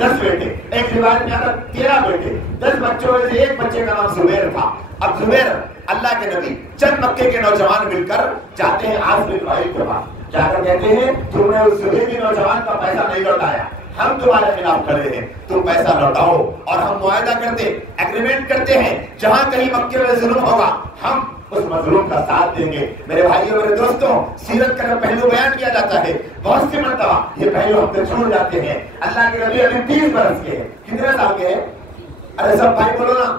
10 بیٹے، ایک روایت میں آتا 13 بیٹے، 10 بچوں میں سے ایک بچے کا نام زبیر تھا. اب زبیر اللہ کے نبی چند مکے کے نوجوان مل کر جاتے ہیں عاص بن وائل کے پاس، جا کر کہتے ہیں تم نے اس زبیر کے نوجوان کا پیسہ نہیں لوٹایا، ہم تمہارے خلاف کھڑے ہیں، تم پیسہ لوٹاؤ اور ہم معاہدہ کرتے ایگریمنٹ کرتے ہیں جہاں کہیں مکے میں ظلم ہوگا ہم اس مظلوم کا ساتھ دیں گے. میرے بھائیوں میرے دوستوں، سیرت کا پہلو بیان کیا جاتا ہے، بہت سی مرتبہ یہ پہلو ہم سے چھوڑ جاتے ہیں. اللہ کے نبی ابھی 30 برس کے ہیں. کتنے سال کے ہیں؟ ارے سب بھائی بولو نا،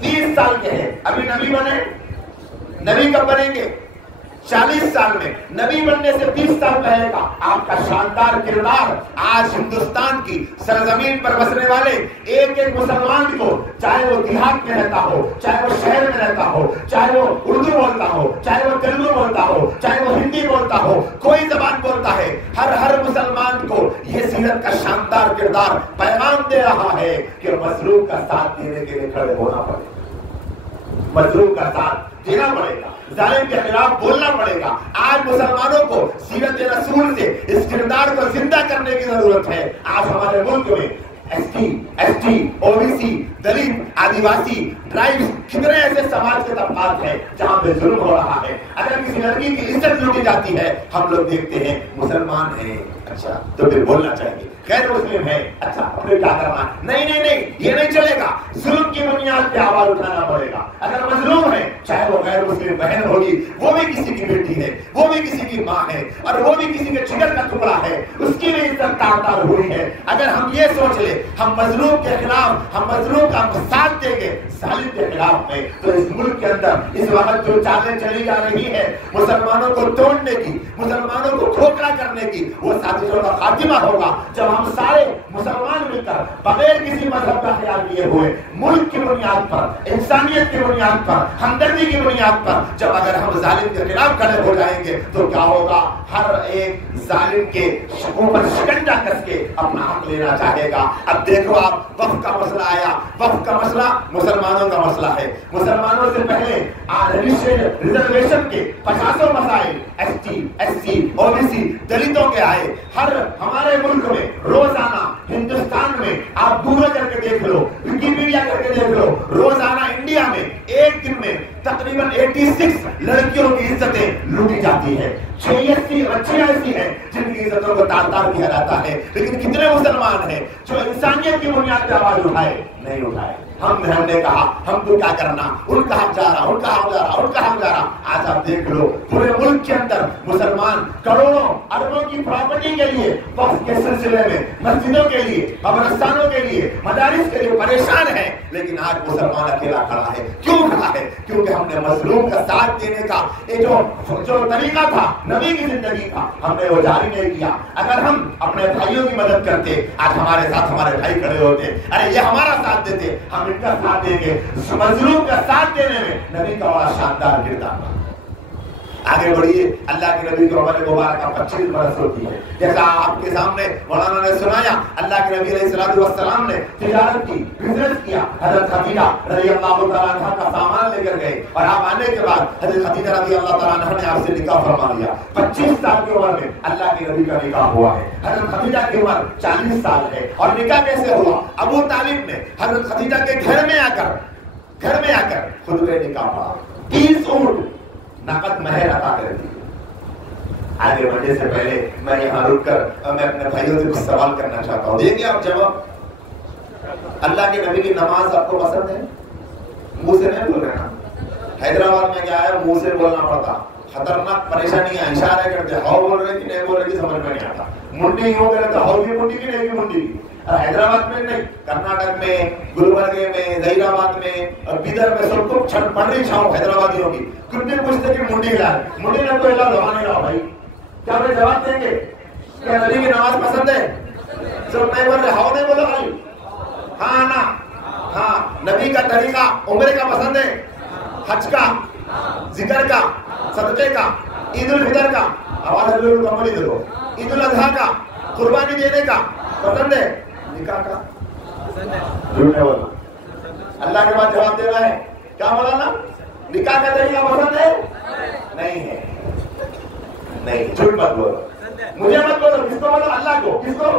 30 سال کے ہیں. ابھی نبی بنے، نبی کب بنیں گے؟ 40 سال میں. نبی بننے سے 30 سال پہلے کا آپ کا شاندار کردار آج ہندوستان کی سرزمین پر بسنے والے ایک ایک مسلمان کو، چاہے وہ دیہات میں رہتا ہو، چاہے وہ شہر میں رہتا ہو، چاہے وہ اردو بولتا ہو، چاہے وہ تیلگو بولتا ہو، چاہے وہ ہندی بولتا ہو، کوئی زبان بولتا ہے، ہر مسلمان کو یہ سیرت کا شاندار کردار پیغام دے رہا ہے کہ مظلوم کا ساتھ دینے کے لیے کھڑے ہونا پڑے گا، مظلوم کا ساتھ دینا پڑے گا، ظالم کے خلاف بولنا پڑے گا. آج مسلمانوں کو سیرت رسول سے اس کردار کو زندہ کرنے کی ضرورت ہے. آج ہمارے ملک میں S T O B C Dalit Adivasi tribes کتنے ایسے سماج کے طبقات ہیں جہاں پہ ظلم ہو رہا ہے. اگر کسی لڑکی کی عزت لوٹی جاتی ہے ہم لوگ دیکھتے ہیں مسلمان ہیں اچھا تو پھر بولنا چاہیے، غیر مسلم ہے اچھا اپنے کیا کرنا. نہیں نہیں نہیں، یہ نہیں چلے گا. ظلم کی بنیاد پہ آواز اٹھانا پڑے گا. اگر مظلوم ہے چاہے وہ غیر مسلم بہن ہوگی، وہ بھی کسی کی بیٹی ہے، وہ بھی کسی کی ماں ہے، اور وہ بھی کسی کے جگر کا ٹکڑا ہے، اس کی بھی عزت تار ہوئی ہے. اگر ہم یہ سوچ لیں ہم مظلوم کے خلاف، ہم مظلوم کا ساتھ دیں گے ظالم کے خلاف میں، تو اس ملک کے اندر اس وقت جو چالیں چلی جا رہی ہے مسلمانوں کو توڑنے کی، مسلمانوں کو کھوکھلا کرنے کی، وہ سازشوں کا خاتمہ ہوگا جب ہم سارے مسلمان مل کر بغیر کسی مذہب کا خیال کیے ہوئے ملک کی بنیاد پر، انسانیت کی بنیاد پر، ہمدردی کی بنیاد پر جب اگر ہم ظالم کے خلاف کھڑے ہو جائیں گے تو کیا ہوگا؟ ہر ایک ظالم کے اوپر شکنجا کس کے اپنا حق لینا چاہے گا. اب دیکھو آپ وقف کا مسئلہ آیا، وقف کا مسئلہ مسلمانوں کا مسئلہ ہے. مسلمانوں سے پہلے ریزرویشن کے 50 مسائل S T S C O B C دلتوں کے آئے. ہر ہمارے ملک میں روزانہ ہندوستان میں آپ گوگل کر کے دیکھ لو، ویکیپیڈیا کر کے دیکھ لو، روزانہ انڈیا میں ایک دن میں تقریباً 86 لڑکیوں کی عزتیں لوٹی جاتی ہے. 86 بچیاں ایسی ہیں جن کی عزتوں کو تار تار کیا جاتا ہے. لیکن کتنے مسلمان ہیں جو انسانیت کی بنیاد پہ آواز اٹھائے؟ نہیں اٹھائے. ہم نے کہا ہم کو کیا کرنا، ان کا حق جا رہا، ان کا حق جا رہا، ان کا حق جا رہا. آج آپ دیکھ لو پورے ملک کے اندر مسلمان کروڑوں اربوں کی پراپرٹی کے لیے، وقف کے سلسلے میں، مسجدوں کے لیے، قبرستانوں کے لیے، مدارس کے لیے پریشان ہیں. لیکن آج مسلمان اکیلا کھڑا ہے. کیوں کھڑا ہے؟ کیونکہ ہم نے مظلوم کا ساتھ دینے کا یہ جو طریقہ تھا، نبی کی زندگی تھا، ہم نے وہ جاری نہیں کیا. اگر ہم اپنے بھائیوں کی مدد کرتے آج ہمارے ساتھ ہمارے بھائی کھڑے ہوتے، ارے یہ ہمارا ساتھ دیتے، ہم ان کا ساتھ دیں گے. مظلوم کا ساتھ دینے میں نبی کا بڑا شاندار کردار. آگے بڑھیے. اللہ کے نبی کی عمر مبارکہ 25 برس ہوتی ہے. جیسا آپ کے سامنے مولانا نے سنایا، اللہ کے نبی علیہ السلام نے تجارت کی، بزنس کیا. حضرت خدیجہ رضی اللہ تعالیٰ عنہ کا سامان لے کر گئے اور آپ آنے کے بعد حضرت خدیجہ رضی اللہ تعالیٰ عنہ نے آپ سے نکاح فرما لیا. 25 سال کی عمر میں اللہ کے نبی کا نکاح ہوا ہے. حضرت خدیجہ کی عمر 40 سال ہے. اور نکاح کیسے ہوا؟ ابو طالب نے حضرت خدیجہ کے گھر میں آ کر خود نے نکاح پڑھا. 30 اونٹ نقد مہر عطا کر دی. آگے بڑھنے سے پہلے میں یہاں رک کر میں اپنے بھائیوں سے کچھ سوال کرنا چاہتا ہوں. دیں گے آپ جواب؟ اللہ کے نبی کی نماز آپ کو پسند ہے؟ منہ سے نہیں بول رہے نا. حیدرآباد میں کیا ہے، منہ سے بولنا پڑتا. خطرناک پریشانیاں، اشارے کرتے، ہاؤ بول رہے کہ نہیں بول رہے کہ سمجھ میں نہیں آتا. منڈی ہو گئے تو ہاؤ کی منڈی کی نہیں کی منڈی کی. حیدرآباد میں نہیں، کرناٹک میں، گلبرگے میں، ظہیر آباد میں اور بیدر میں سب کو پڑھ رہی چھاؤں حیدرآبادیوں کی. کتنے پوچھتے کہ منڈی ہلا ہے، منڈی نہ تو ہلا دو، نہیں لاؤ بھائی. کیا ہمیں جواب دیں گے؟ کیا نبی کی نماز پسند ہے؟ سب نہیں بول رہے، ہاؤ نہیں بولو بھائی. ہاں نا، ہاں. نبی کا طریقہ عمرے کا پسند ہے، حج کا، ذکر کا، صدقے کا، عید الفطر کا، آواز کمبلی دے دو، عید الاضحیٰ کا، قربانی دینے کا پسند ہے، نکاح کا جھوٹ ہے بولنا. اللہ کے بعد جواب دے رہا ہے کیا مولانا؟ نکاح کا طریقہ پسند ہے؟ نہیں ہے. نہیں، جھوٹ مت بولو، مجھے مت بولو. کس کو بولو؟ اللہ کو. کس کو؟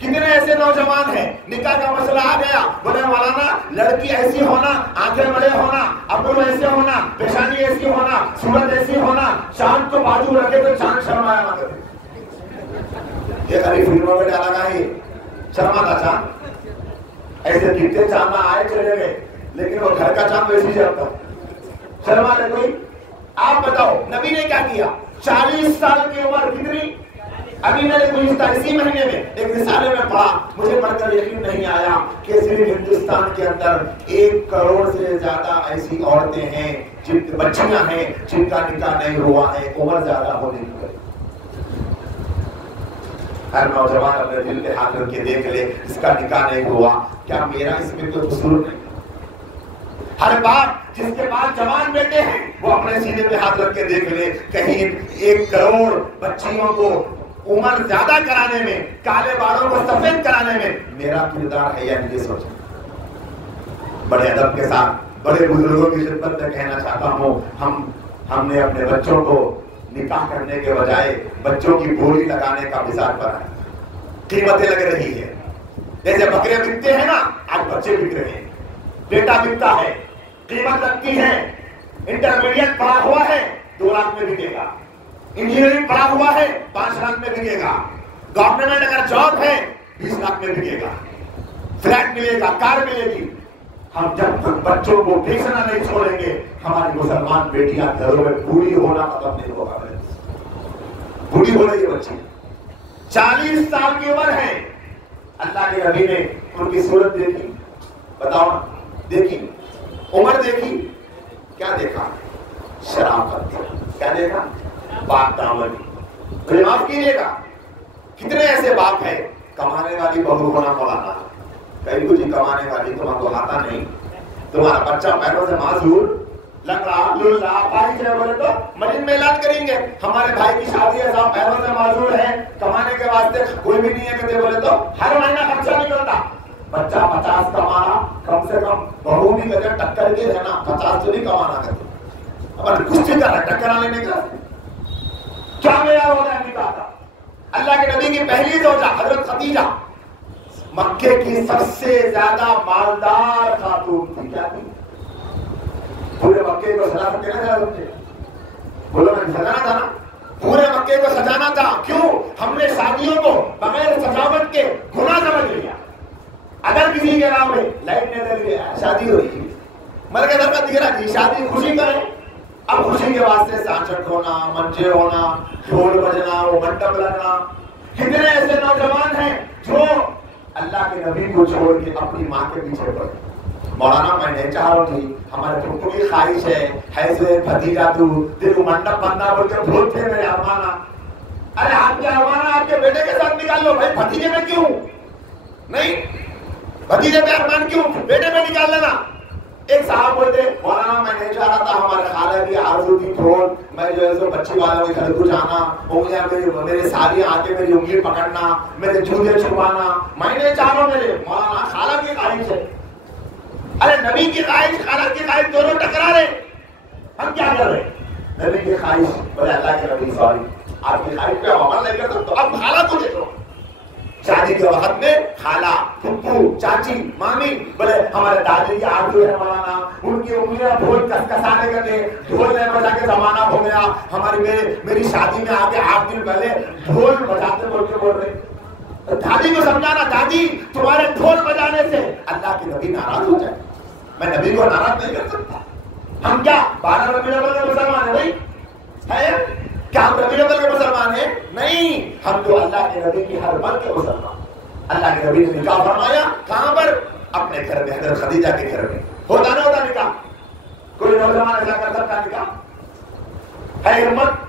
کتنے ایسے نوجوان ہیں نکاح کا مسئلہ آ گیا بولے مولانا لڑکی ایسی ہونا آنکھیں بڑے ہونا ابرو ایسے ہونا پیشانی ایسی ہونا صورت ایسی ہونا چاند کو بازو رکھے تو چاند شرمایا نہ کرے. یہ خالی فلموں میں ڈالا گا ہی شرما تھا چاند ایسے دکھتے چاند نہ آئے چلے گئے لیکن وہ گھر کا چاند ویسی جاتا شرما دے کوئی. آپ بتاؤ نبی نے کیا کیا 40 سال کی عمر کتنی ابھی میں نے گزشتہ اسی مہینے میں ایک رسالے میں پڑھا مجھے پڑھ کر یقین نہیں آیا کہ صرف ہندوستان کے اندر 1 کروڑ سے زیادہ ایسی عورتیں ہیں جن بچیاں ہیں جن کا نکاح نہیں ہوا ہے عمر زیادہ ہونے کی وجہ. ہر نوجوان اپنے دل کے ہاتھ رکھ کے دیکھ لے اس کا نکاح نہیں ہوا کیا میرا اس میں کوئی قصور نہیں. ہر باپ جس کے پاس جوان بیٹے ہیں وہ اپنے سینے پہ ہاتھ رکھ کے دیکھ لے کہیں 1 کروڑ بچیوں کو عمر زیادہ کرانے میں کالے بالوں کو سفید کرانے میں میرا کردار ہے یا نہیں سوچا. بڑے ادب کے ساتھ بڑے بزرگوں کی خدمت میں کہنا چاہتا ہوں ہم نے اپنے بچوں کو نکاح کرنے کے بجائے بچوں کی بولی لگانے کا مزاج بنایا. قیمتیں لگ رہی ہے جیسے بکرے بکتے ہیں نا آج بچے بک رہے ہیں. بیٹا بکتا ہے قیمت لگتی ہے. انٹرمیڈیٹ پڑھا ہوا ہے 2 لاکھ میں بکے گا. انجینئرنگ پڑھا ہوا ہے 5 لاکھ میں بکے گا. گورنمنٹ اگر جاب ہے 20 لاکھ میں بکے گا. فلیٹ ملے گا کار ملے گی. ہم جب تک بچوں کو بیچنا نہیں چھوڑیں گے ہماری مسلمان بیٹیاں گھروں میں بوڑھی ہونا ختم نہیں ہوگا. بوڑھی ہو رہی ہے بچی 40 سال کی عمر ہے. اللہ کے نبی نے ان کی صورت دیکھی بتاؤ دیکھی عمر دیکھی کیا دیکھا شرافت. کیا دیکھا باپ دامنی. مجھے معاف کیجیے گا کتنے ایسے باپ ہیں کمانے والی بہو ہونا مولانا کہیں کچھ کمانے والی تمہیں کو آتا نہیں تمہارا بچہ پیروں سے معذور لنگڑا للہ پاہج ہے بولے تو مسجد میں اعلان کریں گے ہمارے بھائی کی شادی ہے صاحب پیروں سے معذور ہے کمانے کے واسطے کوئی بھی نہیں ہے کہتے بولے تو ہر مہینہ خرچہ نکلتا. بچہ 50 کمانا کم سے کم بہو بھی کہتے ٹکر کے رہنا 50 تو نہیں کمانا کہتے اب کچھ بھی کر رہا ہے ٹکر لینے کا کیا معیار ہونا ہے نکاح کا. اللہ کے نبی کی پہلی زوجہ حضرت خدیجہ مکے کی سب سے زیادہ مالدار خاتون تھی. کیا تھی پورے مکے کو سجا سکتے نا بولو میں سجانا تھا نا پورے مکے کو سجانا تھا. کیوں ہم نے شادیوں کو بغیر سجاوٹ کے گناہ سمجھ لیا. اگر کسی کے نام میں لائٹ نہیں لگی شادی ہو رہی مر کے درد دکھ رہا تھی شادی خوشی کریں. اب خوشی کے واسطے سانچٹ ہونا منجے ہونا ڈھول بجنا وہ منڈپ لگنا. کتنے ایسے نوجوان ہیں جو اللہ کے نبی کو چھوڑ کے اپنی ماں کے پیچھے پڑے. مولانا میں نہیں چاہ رہا تھی ہمارے پھپھو کی خواہش ہے سے بھتیجا تو تیرے منڈپ بننا بول کے بھول تھے میرے ارمانا. ارے آپ کے ارمانا آپ کے بیٹے کے ساتھ نکال لو بھائی بھتیجے میں کیوں نہیں بھتیجے پہ ارمان کیوں بیٹے میں نکال لینا. ایک صاحب بولتے مولانا میں نہیں چاہ رہا تھا ہمارے خالہ کی آرزو تھی تھوڑ میں جو ہے سو بچی والوں کے گھر کو جانا انگلیاں میرے سالیاں آ کے میری انگلی پکڑنا میرے جوتے چھپانا میں نہیں چاہ رہا ہوں میرے مولانا خالہ کی خواہش ہے. ارے نبی کی خواہش خالہ کی خواہش دونوں ٹکرا رہے ہم کیا کر رہے. نبی کی خواہش بولے اللہ کے نبی سوری آپ کی خواہش پہ عمل نہیں کرتا تو اب خالہ کو دیکھو. شادی کے وقت میں خالہ پھپھو چاچی مامی بولے ہمارے دادی کی آرزو ہے مولانا ان کی انگلیاں ڈھول کسکسانے کرتے ڈھول نہیں بجا کے زمانہ ہو گیا ہماری میری شادی میں آ کے 8 دن پہلے ڈھول بجاتے بول کے بول رہے. دادی کو سمجھانا دادی تمہارے ڈھول بجانے سے اللہ کے نبی ناراض ہو جائے. میں نبی کو ناراض نہیں کر سکتا. ہم کیا 12 ربیع الاول کے مسلمان ہیں بھائی ہے کیا ہم ربیع الاول کے مسلمان ہیں نہیں ہم تو اللہ کے نبی کی ہر بات کے مسلمان. اللہ کے نبی نے نکاح فرمایا کہاں پر اپنے گھر میں حضرت خدیجہ کے گھر میں. ہوتا نہ ہوتا نکاح کوئی نوجوان ایسا کر سکتا نکاح ہے ہمت.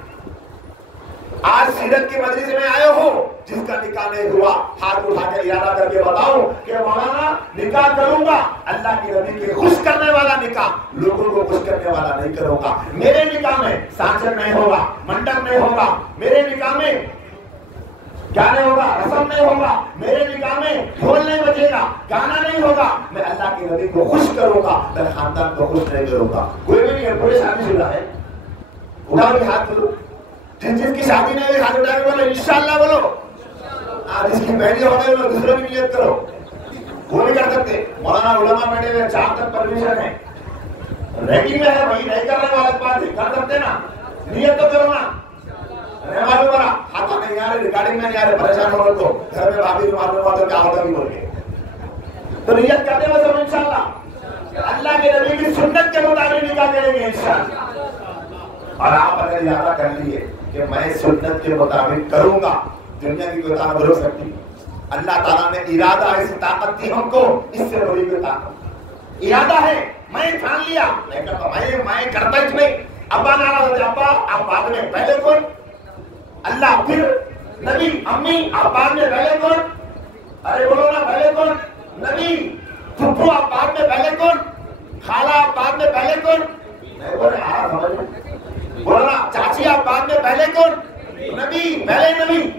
آج سیرت کی مجلس میں آئے ہو جس کا نکاح نہیں ہوا ہاتھ اٹھا کر ارادہ کر کے بتاؤ کہ مولانا نکاح کروں گا اللہ کے نبی کے خوش کرنے والا نکاح لوگوں کو خوش کرنے والا نہیں کروں گا. میرے نکاح میں سانچر نہیں ہوگا منڈپ نہیں ہوگا. میرے نکاح میں کیا نہیں ہوگا رسم نہیں ہوگا. میرے نکاح میں ڈھول نہیں بجے گا گانا نہیں ہوگا. میں اللہ کے نبی کو خوش کروں گا میں خاندان کو خوش نہیں کروں گا. کوئی بھی نہیں ہے پورے شادی شدہ ہے اٹھاؤ ہاتھ بولو جس کی شادی نہیں ہوئی ہاتھ اٹھا کے بولو انشاءاللہ بولو جس کی پہلی ہو گئی وہ دوسرے کی نیت کرو، وہ نہیں کر سکتے. مولانا علماء بیٹھے ہوئے 4 تک پرمیشن ہے، ریڈنگ میں ہے وہی نہیں کرنے والا بات ہے، کر سکتے نا، نیت تو کرو نا. معلوم پڑا ہاتھوں نہیں آ رہے، ریکارڈنگ میں نہیں آ رہے، پریشان ہو رہے تو گھر میں بھابھی کو معلوم ہوا تو کیا ہوگا بھی بول کے تو نیت کرتے ہیں سب انشاءاللہ اللہ کے نبی کی سنت کے مطابق نکاح کریں گے انشاءاللہ. اور آپ اگر ارادہ کر لیے کہ میں سنت کے مطابق کروں گا، دنیا کی کوئی طاقت روک سکتی؟ اللہ تعالیٰ نے ارادہ ایسی طاقت دی ہم کو، اس سے بڑی کوئی طاقت ارادہ ہے. میں ٹھان لیا میں کرتا، میں کرتا ہی نہیں. ابا ناراض ہوتے، ابا آپ بعد میں، پہلے کون؟ اللہ، پھر نبی. امی آپ بعد میں، پہلے کون؟ ارے بولو نا، پہلے کون؟ نبی. پھپھو آپ بعد میں، پہلے کون؟ خالہ آپ بعد میں، پہلے کون؟ بولو نا. چاچی آپ بعد میں، پہلے کون؟ نبی. پہلے نبی.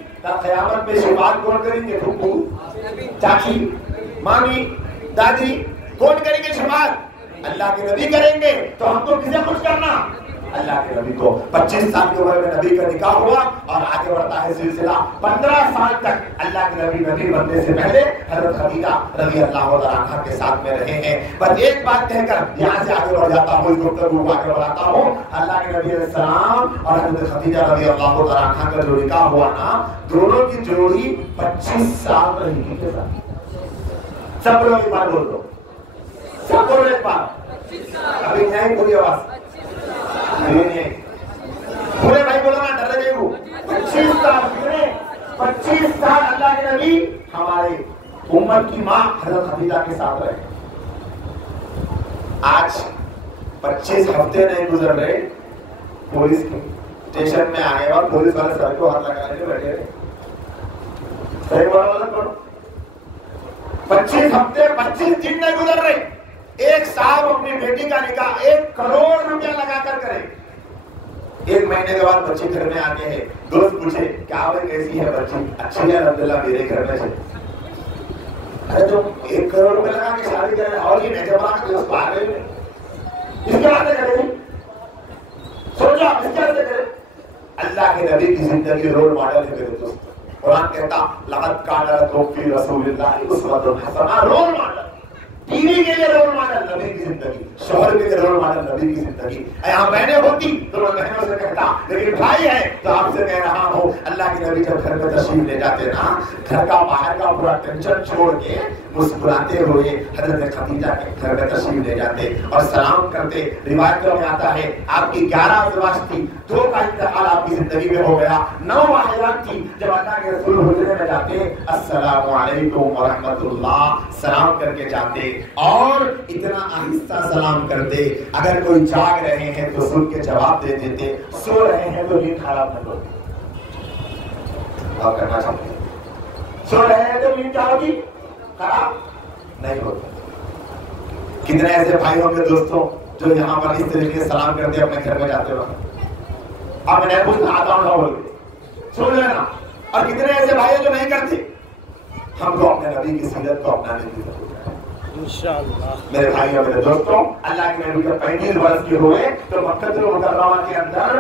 قیامت میں شفاعت کون کریں گے؟ پھپھو، چاچی، مامی، دادی. کون کریں گے شفاعت؟ اللہ کے نبی کریں گے. تو ہم کو کسے خوش کرنا؟ اللہ کے نبی کو. 25 سال کی عمر میں نبی کا نکاح ہوا اور آگے بڑھتا ہے سلسلہ. 15 سال تک اللہ کے نبی بننے سے پہلے حضرت خدیجہ رضی اللہ عنہا کے ساتھ میں رہے ہیں. بس ایک بات کہہ کر یہاں سے آگے بڑھ جاتا ہوں، اس گفتگو کو آگے بڑھاتا ہوں. اللہ کے نبی علیہ السلام اور حضرت خدیجہ رضی اللہ عنہا کا جو نکاح ہوا نا، دونوں کی جوڑی 25 سال رہی تھی. سب لوگ ایک بار بول دو، سب بولو ایک بار. ابھی نہیں پوری آواز پورے بھائی بولو نا، ڈر رہے ہو. 25 سال 25 سال اللہ کے نبی ہمارے امت کی ماں حضرت خدیجہ کے ساتھ رہے. آج 25 ہفتے نہیں گزر رہے، پولیس کے اسٹیشن میں آئے اور پولیس والے سر کو ہاتھ لگانے کے بیٹھے رہے. صحیح بولو. 25 ہفتے 25 دن نہیں گزر رہے. ایک صاحب اپنی بیٹی کا نکاح 1 کروڑ روپیہ لگا کر کرے. 1 مہینے کے بعد بچی گھر میں آتے ہیں. دوست پوچھے کیا بھائی کیسی ہے بچی؟ اچھی ہے الحمدللہ، میرے گھر میں سے. ارے تم 1 کروڑ روپے لگا کے شادی کر رہے اور یہ نہیں جمع کے دوست آ گئے، اس کے بعد کرے سوچو آپ اس کے بعد کرے. اللہ کے نبی کی زندگی رول ماڈل ہے میرے دوست. قرآن کہتا لقد کان لکم فی رسول اللہ اسوۃ حسنہ. رول ماڈل بیوی کے لیے رول ماڈل نبی کی زندگی، شوہر کے لیے رول ماڈل نبی کی زندگی. یہاں بہنیں ہوتی تو میں بہنوں سے کہتا، لیکن بھائی ہے تو آپ سے کہہ رہا ہوں اللہ کے نبی جب گھر میں تشریف لے جاتے نا، گھر کا باہر کا پورا ٹینشن چھوڑ کے مسکراتے ہوئے حضرت خدیجہ کے گھر میں تشریف لے جاتے اور سلام کرتے. روایتوں میں آتا ہے آپ کی 11 ازواج تھی، 2 کا انتقال آپ کی زندگی میں ہو گیا، 9 واحدات تھی. جب اللہ کے رسول حجرے میں جاتے السلام علیکم ورحمۃ اللہ سلام کر کے جاتے اور اتنا آہستہ سلام کرتے، اگر کوئی جاگ رہے ہیں تو سن کے جواب دے دیتے، سو رہے ہیں تو نیند خراب نہ کرتے. آپ کرنا چاہتے ہیں سو رہے ہیں تو نیند کیا ہوگی؟ خراب نہیں ہوتی. کتنے ایسے بھائی ہوں گے دوستوں جو یہاں پر اس طریقے سے سلام کرتے اپنے گھر میں جاتے وقت اب میں کچھ آتا ہوں بول کے سن لینا. اور کتنے ایسے بھائی جو نہیں کرتے. ہم کو اپنے نبی کی سیرت کو اپنانے کی ضرورت ہے انشاءاللہ. میرے بھائی اور میرے دوستوں، اللہ کے نبی جب 35 برس کے ہوئے تو مکہ المکرمہ کے اندر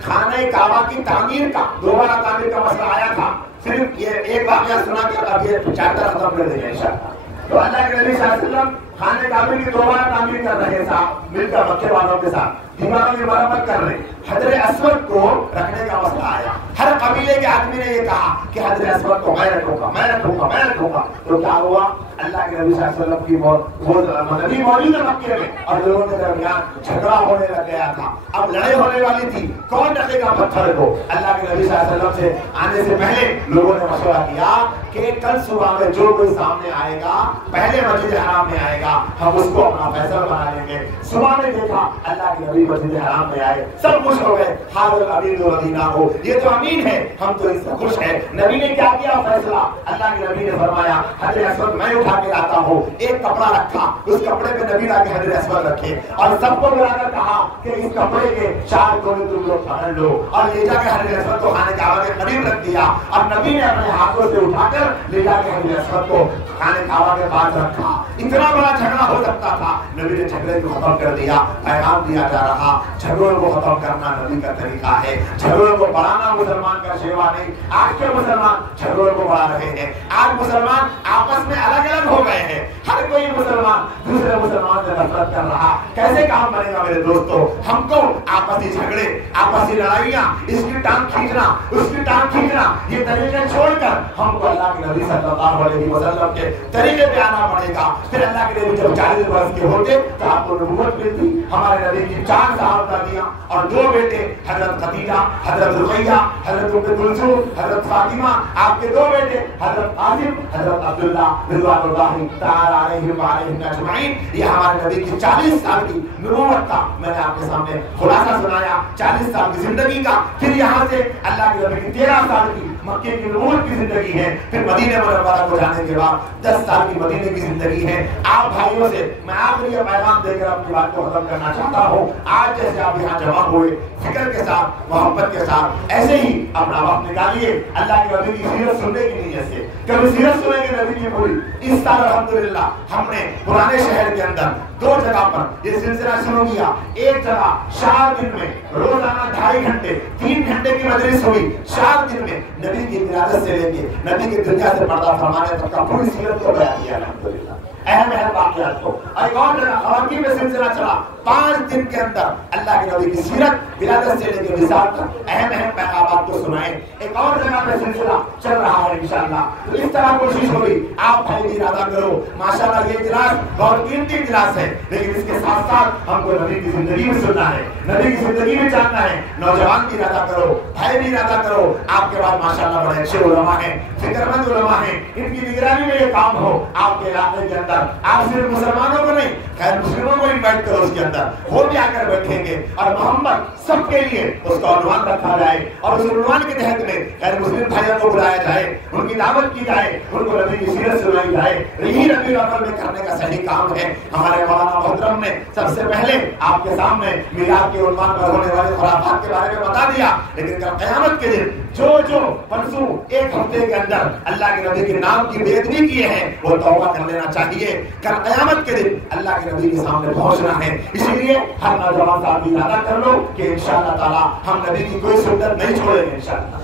خانہ کعبہ کی تعمیر کا دوبارہ تعمیر کا مسئلہ آیا تھا. صرف یہ ایک واقعہ سنا کے اب یہ چیپٹر ختم کر دیں گے انشاءاللہ. تو اللہ کے نبی صلی اللہ علیہ وسلم خانہ کعبہ کی دوبارہ تعمیر کر رہے صاحب مل کر مکے والوں کے ساتھ، دیواروں کی مرمت کر رہے. حجر اسود کو رکھنے کا مسئلہ آیا. ہر قبیلے کے آدمی نے یہ کہا کہ حجر اسود کو میں رکھوں گا، میں رکھوں گا، میں رکھوں گا. تو کیا ہوا؟ اللہ کے نبی صلی اللہ علیہ وسلم کی وہ نبی موجود ہے مکے میں اور لوگوں کے درمیان جھگڑا ہونے لگ گیا تھا. اب لڑائی ہونے والی تھی، کون رکھے گا پتھر کو؟ اللہ کے نبی صلی اللہ علیہ وسلم سے آنے سے پہلے لوگوں نے مشورہ کیا کہ کل صبح میں جو کوئی سامنے آئے گا پہلے مسجد حرام میں آئے گا، ہم اس کو اپنا فیصلہ بنا لیں گے. صبح میں دیکھا اللہ کے نبی مسجد حرام میں آئے، سب خوش ہو گئے. حاضر الامین المدینہ ہو، یہ تو امین ہے، ہم تو اس سے خوش ہیں. نبی نے کیا کیا فیصلہ؟ اللہ کے نبی نے فرمایا حجر اسود میں اٹھا کے لاتا ہوں. ایک کپڑا رکھا، اس کپڑے پہ نبی لا کے حجر اسود رکھے اور سب کو ملا کر کہا کہ اس کپڑے کے 4 کونے تم لوگ پکڑ لو اور لے جا کے حجر اسود کو خانہ کعبہ کے قریب رکھ دیا. اور نبی نے اپنے ہاتھوں سے اٹھا کر لے جا کے حجر اسود کو خانہ کعبہ کے پاس رکھا. اتنا بڑا جھگڑا ہو سکتا تھا، نبی نے جھگڑے کو ختم کر دیا. پیغام دیا جا رہا. جھگڑوں کو ختم کرنا نبی کا طریقہ ہے. جھگڑوں کو بڑھانا مسلمان کا شیوا نہیں. آج کے مسلمان جھگڑوں کو بڑھا رہے ہیں. آج مسلمان آپس میں الگ الگ ہو گئے ہیں. ہر کوئی مسلمان دوسرے مسلمان سے نفرت کر رہا. کیسے کام بنے گا میرے دوستو؟ ہم کو آپسی جھگڑے, آپسی لڑائیاں, اس کی ٹانگ کھینچنا, اس کی ٹانگ کھینچنا, یہ طریقے چھوڑ کر ہم کو اللہ کے نبی صلی اللہ علیہ وسلم کے طریقے پہ آنا پڑے گا. پھر اللہ کے نبی جب 40 برس کے ہوتے تو آپ کو نبوت ملتی. ہمارے نبی کی 4 صحابیاں اور 2 بیٹے, حضرت خدیجہ, حضرت رقیہ, حضرت ام کلثوم, حضرت فاطمہ. آپ کے 2 بیٹے حضرت قاسم, حضرت عبداللہ رضوان اللہ تعالی علیہم وعلیہم اجمعین. یہ ہمارے نبی کی 40 سال کی نبوت کا میں نے آپ کے سامنے خلاصہ سنایا, 40 سال کی زندگی کا. پھر یہاں سے اللہ کے نبی کی 13 سال کی مکے کی نبوت کی زندگی ہے. پھر مدینہ منورہ کو جانے کے بعد 10 سال کی مدینے کی زندگی ہے. آپ بھائیوں سے میں آخری پیغام دے کر اپنی بات کو ختم کرنا چاہتا ہوں. آج جیسے آپ یہاں جمع ہوئے, فکر کے ساتھ, محبت کے ساتھ ایسے ہی اپنا وقت نکالیے اللہ کے نبی کی سیرت سننے کی نیت سے. کبھی سیرت سنیں گے نبی کی پوری. اس سال الحمدللہ ہم نے پرانے شہر کے اندر 2 جگہ پر یہ سلسلہ شروع کیا. ایک جگہ شار دن میں روزانہ 2.5 گھنٹے 3 گھنٹے کی مجلس ہوئی. شار دن میں نبی کی ولادت سے لے کے نبی کی دنیا سے پردہ فرمانے تک کا پوری سیرت کو بیان کیا الحمدللہ, اہم واقعات کو. اور ایک اور جگہ خواتین میں سلسلہ چلا 5 دن کے اندر اللہ کے نبی کی سیرت ولادت سے لے کے وصال تک اہم پیغامات کو سنائیں. ایک اور جگہ پہ سلسلہ چل رہا ہے انشاءاللہ. تو اس طرح کوشش ہوگی. آپ بھائی بھی ارادہ کرو. ماشاءاللہ یہ اجلاس بہت قیمتی اجلاس ہے, لیکن اس کے ساتھ ساتھ ہم کو نبی کی زندگی میں سننا ہے, نبی کی زندگی میں جاننا ہے. نوجوان بھی ارادہ کرو, بھائی بھی ارادہ کرو. آپ کے بعد ماشاءاللہ بڑے اچھے علماء ہیں, فکر مند علماء ہیں, ان کی نگرانی میں یہ کام ہو آپ کے علاقے کے اندر. آپ صرف مسلمانوں کو نہیں, خیر مسلموں کو انوائٹ کرو اس کے اندر, وہ بھی آ کر بیٹھیں گے. اور محمد سب کے لیے اس کا عنوان رکھا جائے, اور اس عنوان کے تحت میں خیر مسلم بھائیوں کو بلایا جائے, ان کی دعوت کی جائے, ان کو نبی کی سیرت سنائی جائے. یہی ربیع الاول میں کرنے کا صحیح کام ہے. ہمارے مولانا محترم نے سب سے پہلے آپ کے سامنے میلاد کے عنوان پر ہونے والے خرافات کے بارے میں بتا دیا, لیکن کل قیامت کے دن جو پرسوں 1 ہفتے کے اندر اللہ کے نبی کے نام کی بے ادبی کیے ہیں وہ توبہ کر لینا چاہیے. کل قیامت کے دن اللہ کے نبی کے سامنے پہنچنا ہے. اسی لیے ہر نوجوان صاحب ارادہ کر لو کہ انشاءاللہ تعالی ہم نبی کی کوئی سنت نہیں چھوڑیں گے انشاءاللہ,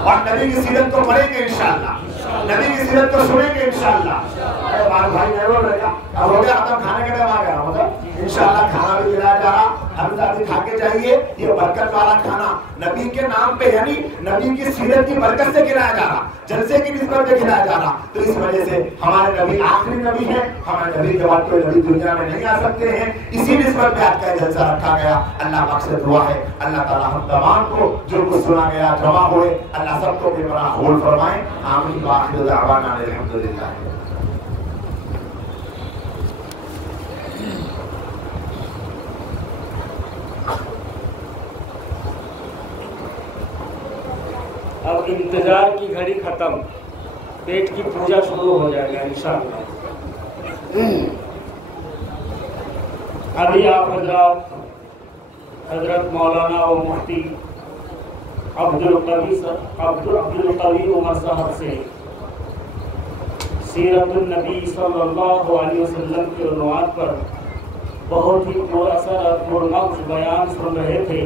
اور نبی کی سیرت کو پڑھیں گے انشاءاللہ, نبی کی سیرت کو سنیں گے انشاءاللہ. بھائی نہیں بول رہے گا, اب ہو گیا ختم, کھانے کا ٹائم آ گیا. مطلب انشاءاللہ کھانا بھی کھلایا جا رہا, ہم ساتھی کھا کے جائیے. یہ برکت والا کھانا نبی کے نام پہ, یعنی نبی کی سیرت کی برکت سے کھلایا جا رہا, جلسے کی نسبت سے کھلایا جا رہا. تو اس وجہ سے ہمارے نبی آخری نبی ہے, ہمارے نبی کے بعد کوئی نبی دنیا میں نہیں آ سکتے ہیں. اسی نسبت پہ آج کا جلسہ رکھا گیا. اللہ پاک سے دعا ہے اللہ تعالیٰ ہم تمام کو جو کچھ سنا گیا جمع ہوئے, اللہ سب کو بے پناہ قبول فرمائے. آمین وآخر دعوانا الحمدللہ. اب انتظار کی گھڑی ختم, پیٹ کی پوجا شروع ہو جائے گا انشاءاللہ. ابھی آپ حضرت مولانا و مفتی عبدالقوی عمر صاحب سے سیرت النبی صلی اللہ علیہ وسلم کے عنوان پر بہت ہی پراثر اور پرمغز بیان سن رہے تھے.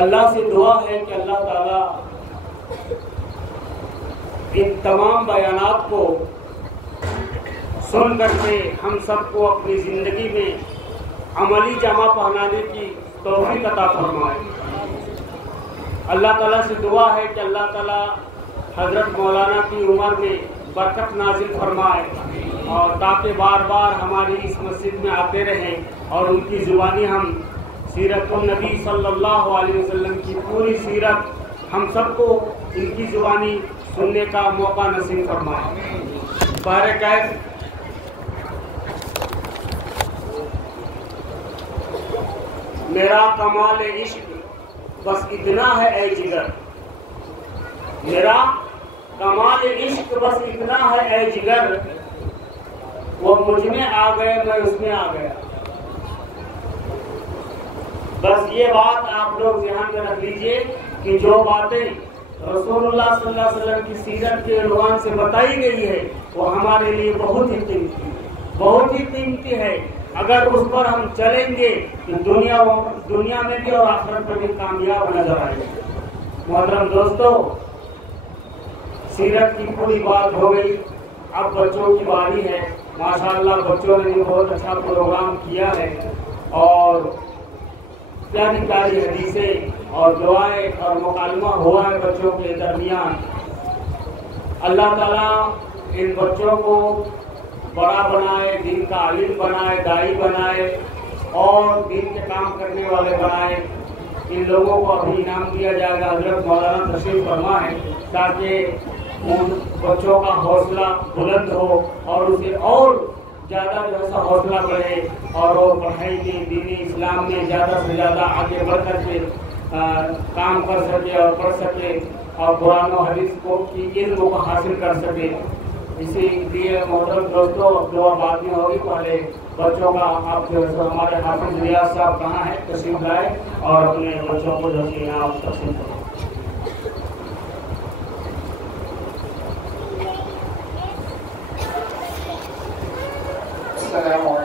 اللہ سے دعا ہے کہ اللہ تعالیٰ ان تمام بیانات کو سن کر کے ہم سب کو اپنی زندگی میں عملی جامہ پہنانے کی توفیق عطا فرمائے. اللہ تعالیٰ سے دعا ہے کہ اللہ تعالیٰ حضرت مولانا کی عمر میں برکت نازل فرمائے, اور تاکہ بار بار ہماری اس مسجد میں آتے رہیں اور ان کی زبانی ہم سیرت النبی صلی اللہ علیہ وسلم کی پوری سیرت ہم سب کو ان کی زبانی سننے کا موقع نصیب فرمائے. بارکات میرا کمال عشق بس اتنا ہے اے جگر, میرا کمال عشق بس اتنا ہے اے جگر, وہ مجھ میں آ گئے میں اس میں آ گیا. بس یہ بات آپ لوگ ذہن میں رکھ لیجئے کہ جو باتیں رسول اللہ صلی اللہ علیہ وسلم کی سیرت کے عنوان سے بتائی گئی ہے وہ ہمارے لیے بہت ہی قیمتی ہے. اگر اس پر ہم چلیں گے تو دنیا میں بھی اور آخرت میں بھی کامیاب نظر آئیں گے۔ محترم دوستو، سیرت کی پوری بات ہو گئی، اب بچوں کی باری ہے۔ ماشاءاللہ بچوں نے بھی بہت اچھا پروگرام کیا ہے اور پیاری پیاری حدیثیں اور دعائیں اور مکالمہ ہوا ہے بچوں کے درمیان۔ اللہ تعالیٰ ان بچوں کو بڑا بنائے، دین کا عالم بنائے، داعی بنائے اور دین کے کام کرنے والے بنائے۔ ان لوگوں کو ابھی انعام دیا جائے گا، حضرت مولانا تشریف فرما ہے، تاکہ ان بچوں کا حوصلہ بلند ہو اور اسے اور زیادہ جو ایسا حوصلہ بڑھے اور وہ پڑھائی میں، دینی اسلام میں زیادہ سے زیادہ آگے بڑھ کر کے کام کر سکے اور پڑھ سکے اور قرآن و حدیث کی علم کو حاصل کر سکے۔ اسی لیے محترم دوستوں، دعا بعد میں ہوگی، پہلے بچوں کا آپ جو ہمارے حافظ ریاض صاحب کہاں ہیں، تشریف لائے اور اپنے بچوں کو جو انعام تقسیم کریں۔ السلام